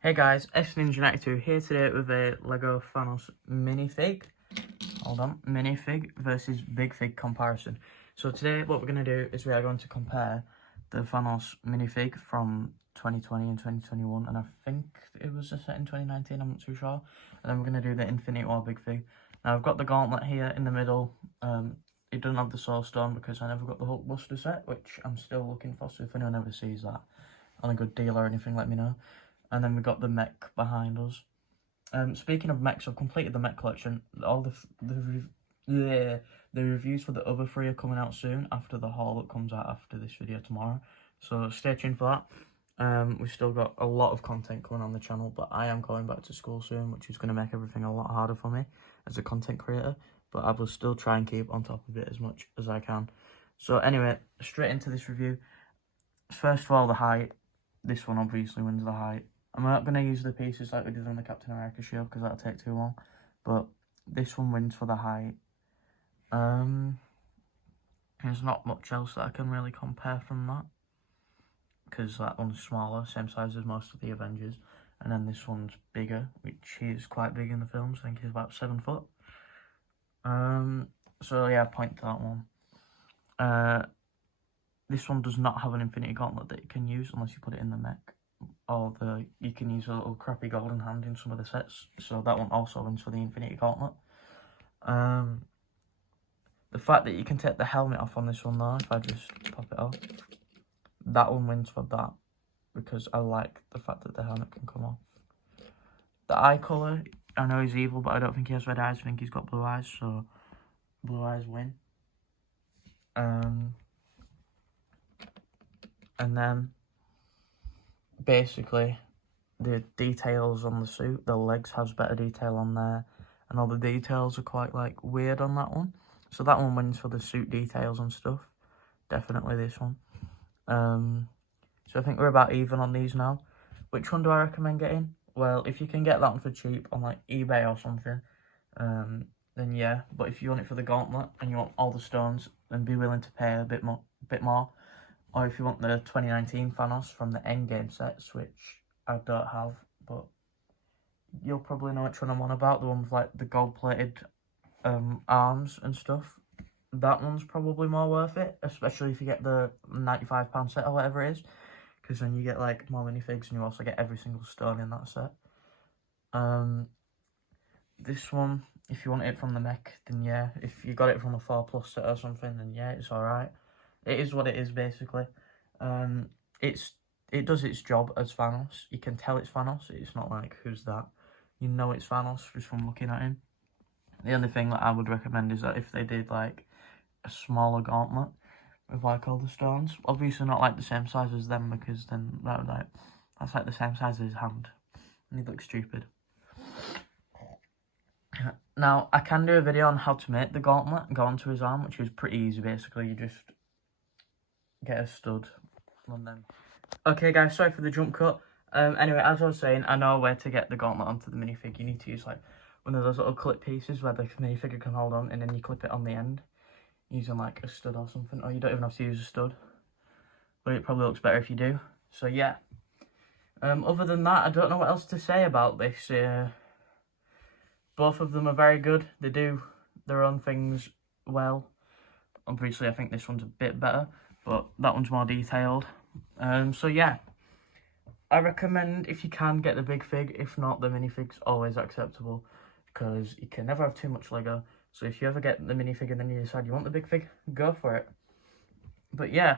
Hey guys, S92 here today with a Lego Thanos minifig. Hold on, minifig versus bigfig comparison. So today what we're going to do is we are going to compare the Thanos minifig from 2020 and 2021, and I think it was a set in 2019, I'm not too sure. And then we're going to do the Infinity War bigfig. Now I've got the gauntlet here in the middle. It doesn't have the Soul Stone because I never got the Hulkbuster set, which I'm still looking for, so if anyone ever sees that on a good deal or anything, let me know. And then we got the mech behind us. Speaking of mechs, I've completed the mech collection. All the reviews for the other three are coming out soon after the haul that comes out after this video tomorrow. So stay tuned for that. We've still got a lot of content coming on the channel, but I am going back to school soon, which is going to make everything a lot harder for me as a content creator. But I will still try and keep on top of it as much as I can. So anyway, straight into this review. First of all, the height. This one obviously wins the height. I'm not going to use the pieces like we did on the Captain America shield because that'll take too long. But this one wins for the height. There's not much else that I can really compare from that. Because that one's smaller, same size as most of the Avengers. And then this one's bigger, which is quite big in the films. I think he's about 7 foot. So yeah, point to that one. This one does not have an Infinity Gauntlet that you can use unless you put it in the mech. Or you can use a little crappy golden hand in some of the sets, so that one also wins for the Infinity Gauntlet. The fact that you can take the helmet off on this one though, if I just pop it off, that one wins for that, because I like the fact that the helmet can come off. The eye colour, I know he's evil, but I don't think he has red eyes, I think he's got blue eyes, so blue eyes win. And then basically the details on the suit, the legs has better detail on there, and all the details are quite like weird on that one, so that one wins for the suit details and stuff. Definitely this one. So I think we're about even on these now. Which one do I recommend getting? Well, if you can get that one for cheap on like eBay or something, then yeah. But if you want it for the gauntlet and you want all the stones, then be willing to pay a bit more. Or if you want the 2019 Thanos from the Endgame sets, which I don't have, but you'll probably know which one I'm on about. The one with like the gold-plated arms and stuff. That one's probably more worth it, especially if you get the £95 set or whatever it is, because then you get like more minifigs and you also get every single stone in that set. This one, if you want it from the mech, then yeah. If you got it from a 4+ set or something, then yeah, it's alright. It is what it is, basically. It does its job as Thanos. You can tell it's Thanos. It's not like, who's that? You know it's Thanos just from looking at him. The only thing that I would recommend is that if they did like a smaller gauntlet with like all the stones, obviously not like the same size as them, because then that's like the same size as his hand, and he'd look stupid. Now I can do a video on how to make the gauntlet and go onto his arm, which is pretty easy. Basically, you just get a stud and then. Okay guys, sorry for the jump cut. Anyway, as I was saying, I know where to get the gauntlet onto the minifig. You need to use like one of those little clip pieces where the minifigure can hold on, and then you clip it on the end using like a stud or something, or you don't even have to use a stud, but it probably looks better if you do. So yeah, other than that, I don't know what else to say about this. Both of them are very good. They do their own things well. Obviously I think this one's a bit better, but that one's more detailed. So yeah, I recommend, if you can, get the bigfig. If not, the minifig's always acceptable, because you can never have too much Lego. So if you ever get the minifig and then you decide you want the bigfig, go for it. But yeah.